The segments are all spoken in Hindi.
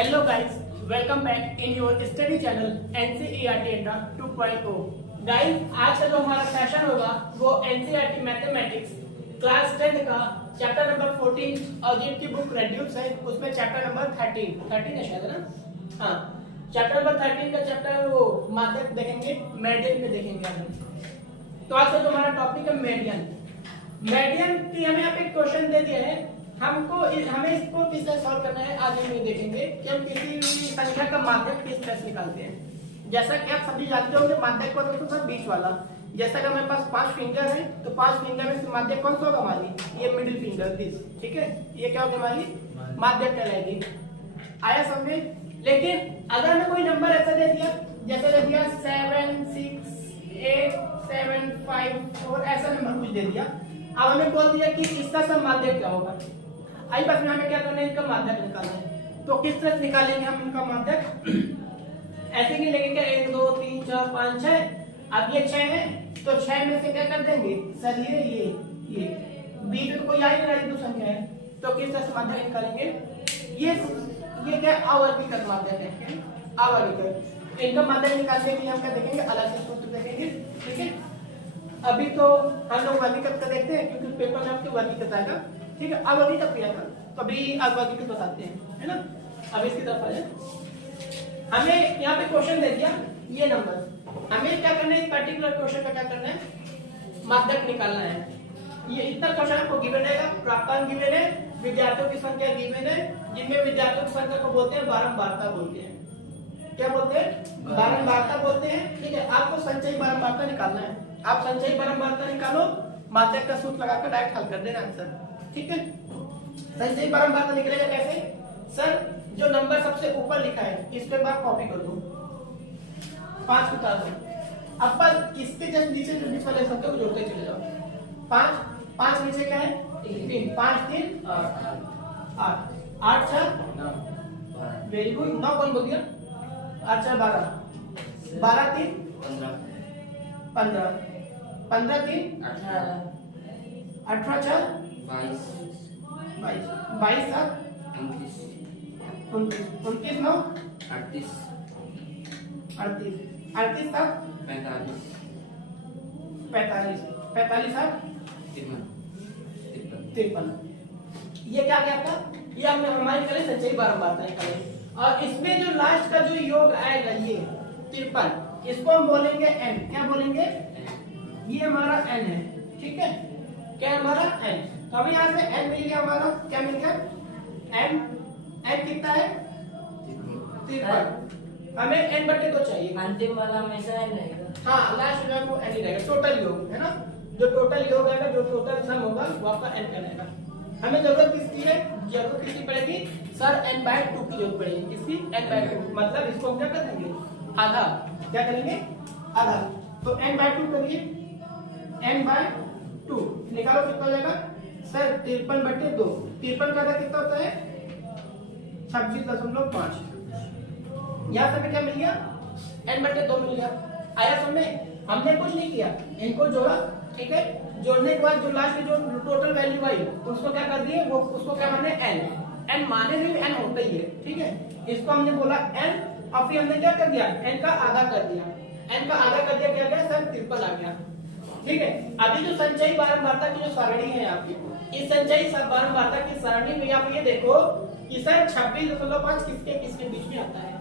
Hello guys, welcome back in your study channel NCERT India 2.0। Guys आज का जो हमारा सेशन होगा वो NCERT मैथमेटिक्स क्लास 10 का चैप्टर नंबर 14 और जिनकी बुक रेड्यूस है उसमें चैप्टर नंबर 13 है शायद ना। हाँ, चैप्टर नंबर 13 का चैप्टर वो माध्यक देखेंगे, मेडियन में देखेंगे हम। तो आज का जो हमारा टॉपिक है मेडियन की हमें यहाँ पे क्वेश्चन दे दिया है, हमें इसको किस तरह सॉल्व करना है आज हम ये देखेंगे कि हम किसी भी संख्या का माध्यक किस तरह से निकालते हैं। जैसा कि आप सभी जानते होंगे माध्यक को तो सब बीच वाला, जैसा कि हमारे पास 5 फिंगर है तो 5 फिंगर में से माध्यक कौन सा होगा हमारी, ये मिडिल फिंगर दिस, ठीक है, ये क्या होगी हमारी माध्यक कहलाएगी। आया समझ? लेकिन अगर हमें कोई नंबर ऐसा दे दिया, जैसे दे दिया 7 6 8 7 5 4 ऐसा नंबर कुछ दे दिया, अब हमें बोल दिया कि इसका सब माध्यक क्या होगा। आई बस में हमें क्या करना है, इनका माध्यक निकालना है। तो किस तरह निकालेंगे हम इनका माध्यक? ऐसे ही लेंगे क्या, 1 2 3 4 5 6। अब ये 6 है तो 6 में से क्या कर देंगे सर, ये बीच में तो कोई आ ही नहीं रहा, 2 संख्या है, तो किस तरह से माध्यक निकालेंगे? ये क्या अवर्गीकृत माध्यक है, अवर्गीकृत। इनका माध्यक निकालने के लिए हम क्या देखेंगे, अलग से सूत्र देखेंगे, ठीक है। अभी तो हम लोग वर्गीकृत का देखते हैं क्योंकि पेपर में आपके वर्गीकृत आएगा, ठीक है, अवर्गीकृत भी आएगा, तो अभी अवर्गीकृत बताते हैं, है ना। अब इसकी तरफ आ जाए, हमें यहाँ पे क्वेश्चन दे दिया ये नंबर, हमें क्या करना है, इस पर्टिकुलर क्वेश्चन का क्या करना है, माध्यक निकालना है। ये इतना क्वेश्चन आपको गिवन है, प्राप्तांक गिवन है, विद्यार्थियों की संख्या गिवन है, जिनमें विद्यार्थियों की संख्या को बोलते हैं बारंबारता बोलते हैं। क्या बोलते हैं? बारंबारता बोलते हैं, ठीक है। आपको संचयी बारंबारता निकालना है, आप संचयी बारंबारता निकालो, माध्यक का सूत्र लगाकर डायरेक्ट हल कर देना आंसर, ठीक है। संचयी बारंबारता निकलेगा कैसे सर, जो नंबर सबसे ऊपर लिखा है इस पे बार कॉपी कर दो, 5 उतार दो। अब बस किसके जस्ट नीचे जो नीचे वाले संख्या को जोड़ते चले जाओ। 5 नीचे क्या है, 3, 5 3 8 8 4 वेरी गुड, 9 कौन बोल दिया, 8 4 12 12 3 15 15 3 18 4 22 22 7 29 29 9 38 38 7 45 45 7 53। ये क्या गया आपका, ये हमने हमारी करें संचयी बारंबारता निकालें, और इसमें जो लास्ट का जो योग आएगा ये 53, इसको हम बोलेंगे n। क्या बोलेंगे? ये हमारा n है, ठीक है, क्या हमारा n। तो हमें यहाँ से n मिल गया, हमारा क्या मिल गया, n कितना है 53, हमें n/2 चाहिए, अंतिम वाला हमेशा n रहेगा। हाँ लास्ट जो है वो n ही रहेगा, टोटल योग है ना, जो टोटल योग आएगा, जो टोटल सम होगा वो आपका n रहेगा। हमें जरूरत किसकी है, जरूरत किसकी पड़ेगी सर, n/2 की जरूरत पड़ेगी, किसकी, n/2, मतलब इसको हम क्या कर देंगे आधा, क्या करेंगे आधा, तो n/2 करिए, n/2 निकालो कितना हो जाएगा सर, 53/2, 53 का आधा कितना होता है 26.5। यहाँ से हमें क्या मिल गया, n/2 मिल गया। आया समझ में? हमने कुछ नहीं किया, इनको जोड़ा, ठीक है, जोड़ने के बाद जो लास्ट की जो टोटल वैल्यू आई उसको क्या कर दिए, वो उसको क्या माने n माने से भी n होता ही है, ठीक है, इसको हमने बोला n, और फिर हमने क्या कर दिया, n का आधा कर दिया, n का आधा कर दिया, क्या गया सर 53 आ गया, ठीक है। अभी जो संचयी बारंबारता की जो सारणी है आपकी, इस संचयी बारंबारता की सारणी में आप ये देखो कि सर 26.5 किसके किसके बीच में आता है,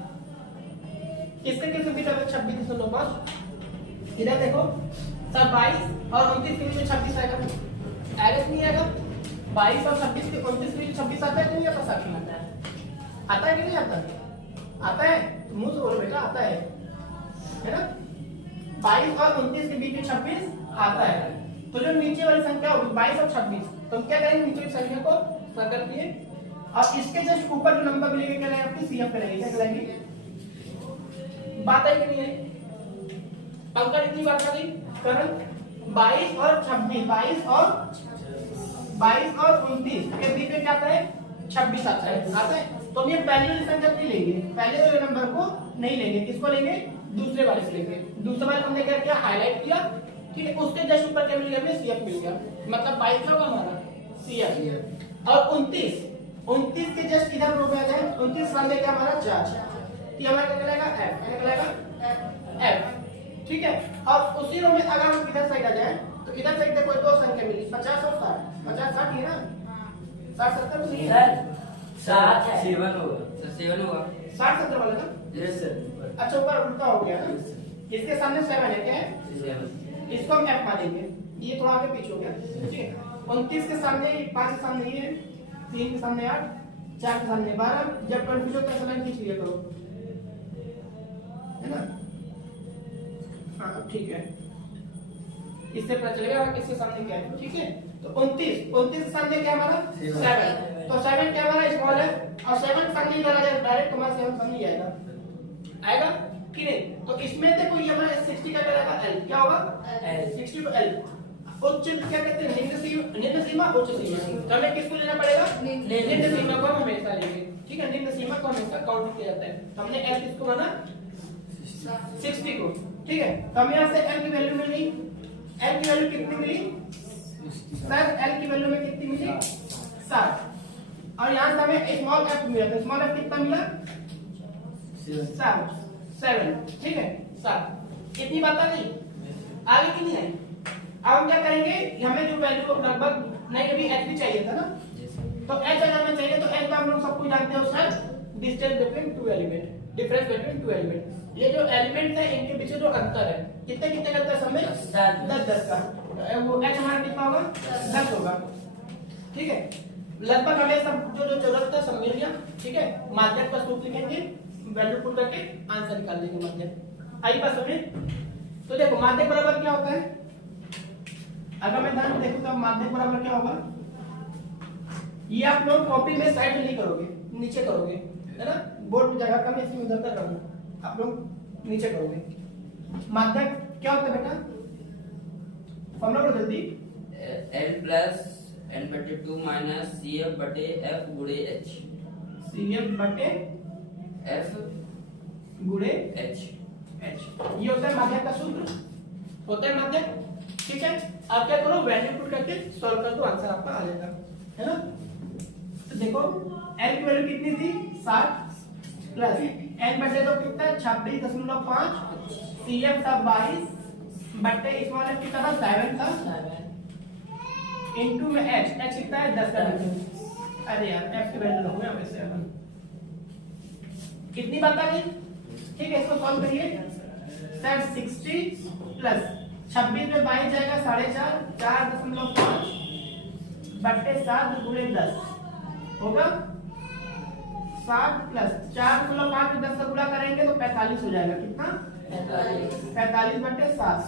किसके बीच आता है 26.5, इधर देखो सर 22 और 29 के बीच 26 आएगा, आएगा नहीं आएगा, 22 और 26 के 29 के बीच 26 आता है, नहीं आता, साथ में आता है कि नहीं आता, आता है, मुंह से बोलो बेटा, आता है ना, 22 और 29 के बीच में 26 आता है। तो जो नीचे वाली संख्या होगी 22 और 26, तो हम क्या करेंगे, नीचे वाली संख्या को सर्कल किए, और इसके जस्ट ऊपर जो नंबर मिलेगा क्या रहेगा आपकी, CF रहेगी, क्या कहलाएगी, बात है कि नहीं है, अंकल इतनी बात करी करण, 22 और 26, 22 और 29 के बीच में क्या आता है 26 आता है, तो हम ये पहले वाली संख्या नहीं लेंगे, पहले वाले नंबर को नहीं लेंगे, किसको लेंगे, दूसरे वाले से लेंगे। दूसरे वाले हमने क्या किया, हाईलाइट किया, ठीक है, उसके जस्ट ऊपर क्या मिल गया, हमें CF मिल गया, मतलब 22 होगा हमारा CF, और 29 29 के जस्ट इधर रो में आ जाए, 29 सामने क्या हमारा 4, ये हमारा क्या कहलाएगा f, क्या कहलाएगा f, ठीक है। अब उसी रो में अगर हम इधर साइड आ जाए तो इधर साइड देखो दो संख्या मिली 50 और 60, 50 60 ये ना 60 70 तो नहीं है सर 7 है 7 होगा सर, 7 होगा 60 70 वाला ना। Yes sir. अच्छा ऊपर उल्टा हो गया ना, इसके सामने 7 है, क्या है 7 इसको हम f मानेंगे, ये थोड़ा आगे पीछे हो गया, ठीक है। 29 के सामने 5 के सामने ये है, 3 के सामने 8, 4 के सामने 12, जब कंफ्यूज होता है लाइन खींच लिया करो, है ना। हाँ ठीक है, इससे पता चलेगा इसके सामने क्या है, ठीक है। तो 29 के सामने क्या हमारा 7, तो 7 क्या हमारा स्मॉल है, और 7 सामने इधर आ जाए डायरेक्ट हमारा 7 सामने आएगा, आएगा कि नहीं। तो इसमें देखो ये हमारा 60 का करेगा L, क्या होगा L। 60 को L, उच्च क्या कहते हैं निम्न सीमा उच्च सीमा, तो हमें किसको लेना पड़ेगा निम्न सीमा को हम हमेशा लेंगे, ठीक है। निम्न सीमा को हमेशा काउंट किया जाता है, तो हमने L किसको माना 60 को, ठीक है। तो हमें यहाँ से L की वैल्यू मिल गई, L की वैल्यू कितनी मिली सर, L की वैल्यू में कितनी मिली 60, और यहाँ से हमें स्मॉल f मिला, तो स्मॉल f कितना मिला 7, ठीक है 7। इतनी बात आ गई, आगे की नहीं आई। अब हम क्या करेंगे, हमें जो वैल्यू लगभग नहीं कभी h भी चाहिए था ना, तो h अगर हमें चाहिए तो h का हम लोग सब कुछ जानते हो sir, distance between two element, difference between two element. ये जो एलिमेंट है इनके बीच जो अंतर है कितने कितने का अंतर समय 10 का, वो h हमारा कितना होगा 10 होगा, ठीक है। लगभग हमें सब जो जरूरत है सब मिल गया, ठीक है। माध्यक का सूत्र लिखेंगे, वैल्यू पुट करके आंसर निकाल देंगे माध्यक। आई बात समझे। तो देखो माध्यक बराबर क्या होता है, अगर मैं ध्यान देखूं तो माध्यक बराबर क्या होगा, ये आप लोग कॉपी में साइड में नहीं करोगे, नीचे करोगे, है ना। बोर्ड में जगह कम है इसमें उधर कर रहा आप लोग नीचे करोगे। माध्यक क्या होता है बेटा, फॉर्मूला बोलो जल्दी। L plus n/2 minus CF बटे F गुणे H, CF बटे F गुणे H, ये होता है माध्यक का सूत्र, होता है माध्यक, ठीक है। आप क्या करो वैल्यू पुट करके सॉल्व कर दो, आंसर आपका आ जाएगा, है ना। तो देखो L की वैल्यू कितनी थी 60 प्लस n बटे तो कितना 26.5, CF था 22 बटे स्मॉल f कितना था 7 था, इनटू में h कितना है 10 का डिफरेंस। अरे यार f की वैल्यू रखो यहाँ से अपन, कितनी बात आ गई, ठीक है। इसको सॉल्व करिए सर, 60 प्लस 26 में 22 जाएगा 4.5, 4.5 बट्टे 7 गुणे 10 होगा 60 प्लस 4.5 में 10 का गुणा करेंगे तो 45 हो जाएगा, कितना 45 बट्टे 7।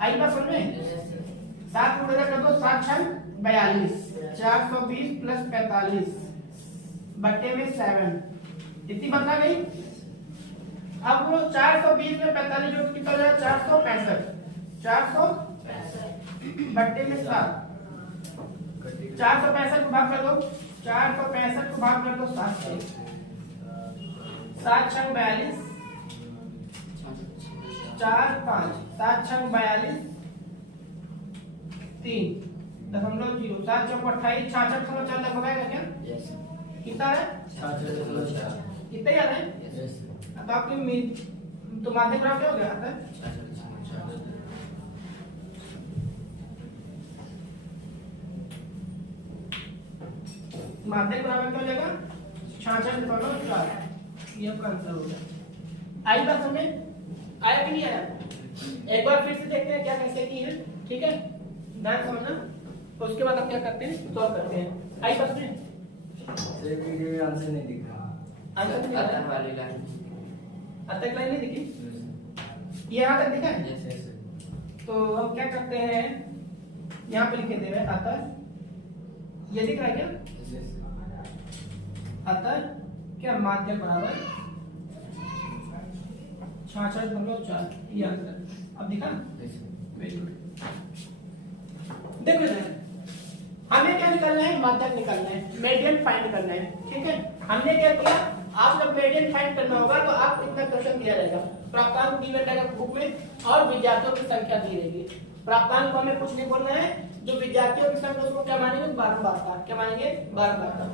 आई बात समझ में, 7 गुणा कर दो 7 6 42, 420 प्लस 45 बट्टे में 7, इतनी बात आ गई। अब वो 420 में 45 जो कितना जाएगा 465, 465 बट्टे में 7, 465 को भाग कर दो, 465 को भाग कर दो 7 से, 7 6 42, 4 5, 7 6 42, 3.0, 7 चौक 28, 66.4 लगभग आएगा क्या, यस कितना है 66.4, कितना याद है, यस अब आपकी तो माध्यक बराबर क्या हो गया आता है माध्यक बराबर क्या हो जाएगा 66.4, ये आपका आंसर हो गया। आई बात समझे, आया कि नहीं आया, एक बार फिर से देखते हैं क्या कैसे की है, ठीक है। ध्यान समझना, उसके बाद आप क्या करते हैं सॉल्व करते हैं। आई बात समझे, सर वीडियो में आंसर नहीं दिख रहा, आंसर नहीं अतः आया, वाली लाइन, अब तक लाइन नहीं दिखी, ये यहाँ तक दिखा है। यस यस तो हम क्या करते हैं, यहाँ पे लिखे दे रहे हैं अतः, ये दिख रहा है क्या, यस अतः क्या माध्यक बराबर 66.4, ये आंसर अब दिखा, वेरी गुड। देखो इधर हमें क्या निकालना है, माध्यक निकालना है, मीडियन फाइंड करना है, ठीक है। हमने क्या किया, आप जब मीडियन फाइंड करना होगा तो आप इतना क्वेश्चन दिया जाएगा, प्राप्तांक दी रहेगा बुक में और विद्यार्थियों की संख्या दी रहेगी, प्राप्तांक को हमें कुछ नहीं बोलना है, जो विद्यार्थियों की संख्या उसको क्या मानेंगे, बारंबारता। क्या मानेंगे, बारंबारता।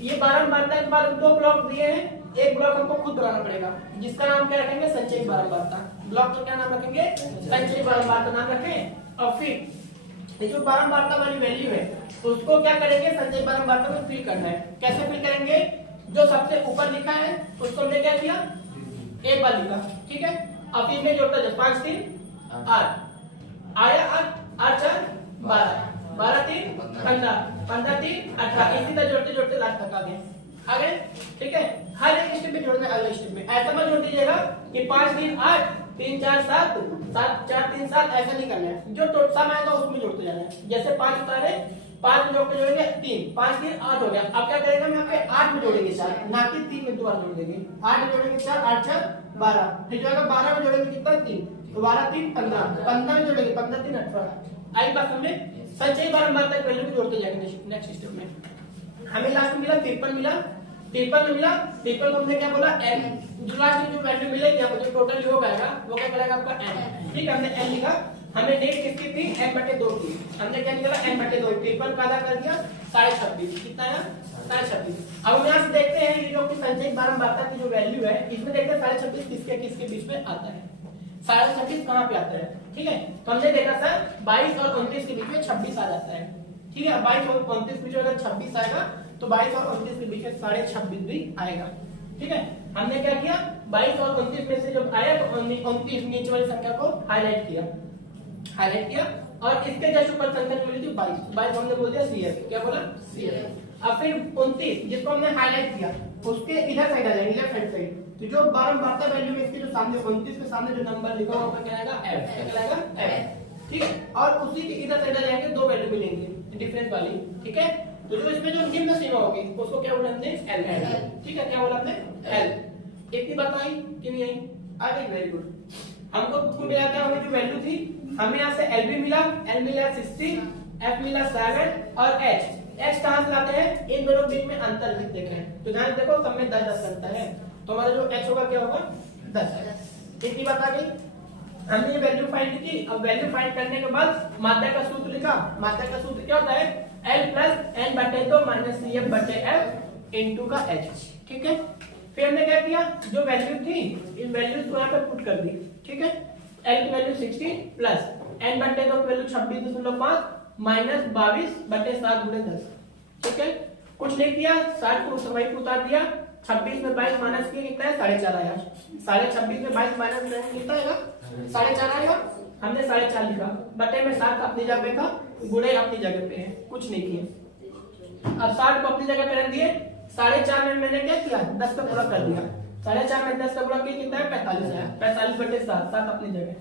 ये बारंबारता के बाद 2 ब्लॉक दिए हैं, एक ब्लॉक हमको खुद बनाना पड़ेगा, जिसका नाम क्या रखेंगे, संचयी बारंबारता। ब्लॉक का क्या नाम रखेंगे, संचयी बारंबारता नाम रखें। और फिर ये जो बारंबारता वाली वैल्यू है उसको क्या करेंगे, संचयी बारंबारता में फिल करना है। कैसे फिल करेंगे, जो सबसे ऊपर लिखा है उसको हमने क्या किया, एक बार लिखा, ठीक है। अब इसमें जोड़ता जाए, 5 3 8 आया, 8 4 12, 12 3 15, 15 3 18, इसी तरह जोड़ते जोड़ते लास्ट तक आ गए, ठीक है। हर एक स्टेप में जोड़ना है, अगले स्टेप में ऐसा मत जोड़ दीजिएगा कि 5 3 8 3 4 7 7 4 3 7, ऐसा नहीं करना है। जो सम आएगा उसमें जोड़ते जाना है। जैसे 5 होता है, 5 में जोड़ते जोड़ेंगे 3, 5 3 8 हो गया। अब क्या करेंगे, हम यहाँ पे 8 में जोड़ेंगे 4, ना कि 3 में दोबारा जोड़ देंगे। 8 में जोड़ेंगे 4, 8 4 12, फिर जो आएगा 12 में जोड़ेंगे कितना, 3, तो 12 3 15, 15 में जोड़ेंगे 15 3 18। आई बात समझे, संचयी बारंबारता की वैल्यू भी जोड़ते जाएंगे नेक्स्ट स्टेप में। हमें लास्ट में मिला 53 मिला, 53 में मिला, 53 को हमने क्या बोला, n। जो लास्ट में जो वैल्यू मिलेगी यहाँ पर जो टोटल योग आएगा वो क्या कहलाएगा, आपका n। ठीक है, हमने n लिखा। हमें नेट किसकी थी, n/2 की। हमने क्या निकाला, n/2। 53 का आधा कर दिया 26.5, कितना है, 26.5। अब हम यहाँ से देखते हैं ये जो कि संचयी बारंबारता की जो वैल्यू है, इसमें देखते हैं 26.5 किसके किसके बीच में आता है। 26.5 कहाँ पे आता है, ठीक है। तो हमने देखा सर 22 और 29 के बीच में 26 आ जाता है, ठीक है। 22 और 29 के बीच में अगर 26 आएगा तो 22 और 29 के बीच में 26.5 भी आएगा, ठीक है। हमने क्या किया, 22 और 29 में से जब आया तो 29 नीचे वाली संख्या को हाईलाइट किया और इसके जस्ट ऊपर संख्या जो मिली थी 22 हमने बोल दिया CF। क्या बोला, CF। अब फिर 29 जिसको हमने हाईलाइट किया उसके इधर साइड आ जाएंगे, लेफ्ट हैंड साइड। तो जो बारंबारता वैल्यू में इसके जो सामने 29 के सामने जो नंबर लिखा हुआ है क्या आएगा, F। क्या कहलाएगा, F, ठीक है। और उसी के इधर साइड आ जाएंगे, 2 वैल्यू मिलेंगे डिफरेंस वाली, ठीक है। तो जो इसमें जो निम्न सीमा होगी उसको क्या बोला हमने, L, ठीक है। क्या बोला हमने, L। इतनी बात आई कि नहीं आई, आ गई, वेरी गुड। हमको कुल मिला क्या, हमें जो वैल्यू थी, हमें यहाँ से L भी मिला, L मिला 16, F मिला 7 और H कहाँ से लाते हैं, इन दोनों बीच में अंतर लिख देते हैं। तो ध्यान देखो सब में 10 अंतर है, तो हमारा जो H होगा क्या होगा, 10। इतनी बात आ गई। हमने ये वैल्यू फाइंड की। अब वैल्यू फाइंड करने के बाद मात्रा का सूत्र लिखा। मात्रा का सूत्र क्या होता है, L + n/2 - CF/F इनटू का H, ठीक है। फिर हमने क्या किया, जो वैल्यू थी इन वैल्यूज को यहाँ पे पुट कर दी, ठीक है। L की वैल्यू 16 प्लस n/2 की वैल्यू 26.5 माइनस 22/7 × 10, ठीक है। कुछ नहीं किया, 60 को वही उतार दिया, 26 में 22 माइनस किया कितना है, 4.5 आया। 26.5 में 22 माइनस करेंगे कितना आएगा, 4.5 आएगा। हमने 4.5 लिखा, बटे में 7 अपनी जगह पे था, गुणे अपनी जगह पे है, कुछ नहीं किए। अब 60 को अपनी जगह पे रख दिए, 4.5 में मैंने क्या किया, 10 का गुणा कर दिया। 4.5 में 10 का गुणा किया कितना है, 45 आया। 45/7, 7 अपनी जगह।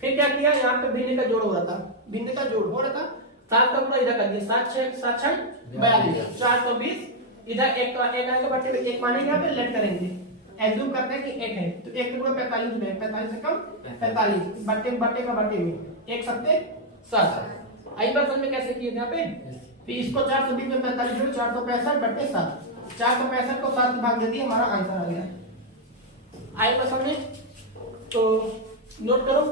फिर क्या किया, यहाँ पे भिन्न का जोड़ हो रहा था, भिन्न का जोड़ हो रहा था, 7 का गुणा इधर कर दिया, 7 6 42, 420। इधर एक आएगा बटे में 1 मानेंगे, यहाँ पे लेट करेंगे, एज्यूम करते हैं कि 1 है तो 1 के गुणा 45 में, 45 से कम 45 बटे का बटे में 1 7 7। आई बात समझ में कैसे किए यहाँ पे। फिर इसको 420 में 45 जोड़ो, 465/7, 465 को 7 भाग दे दिए, हमारा आंसर आ गया। आई बात समझ में, तो नोट करो।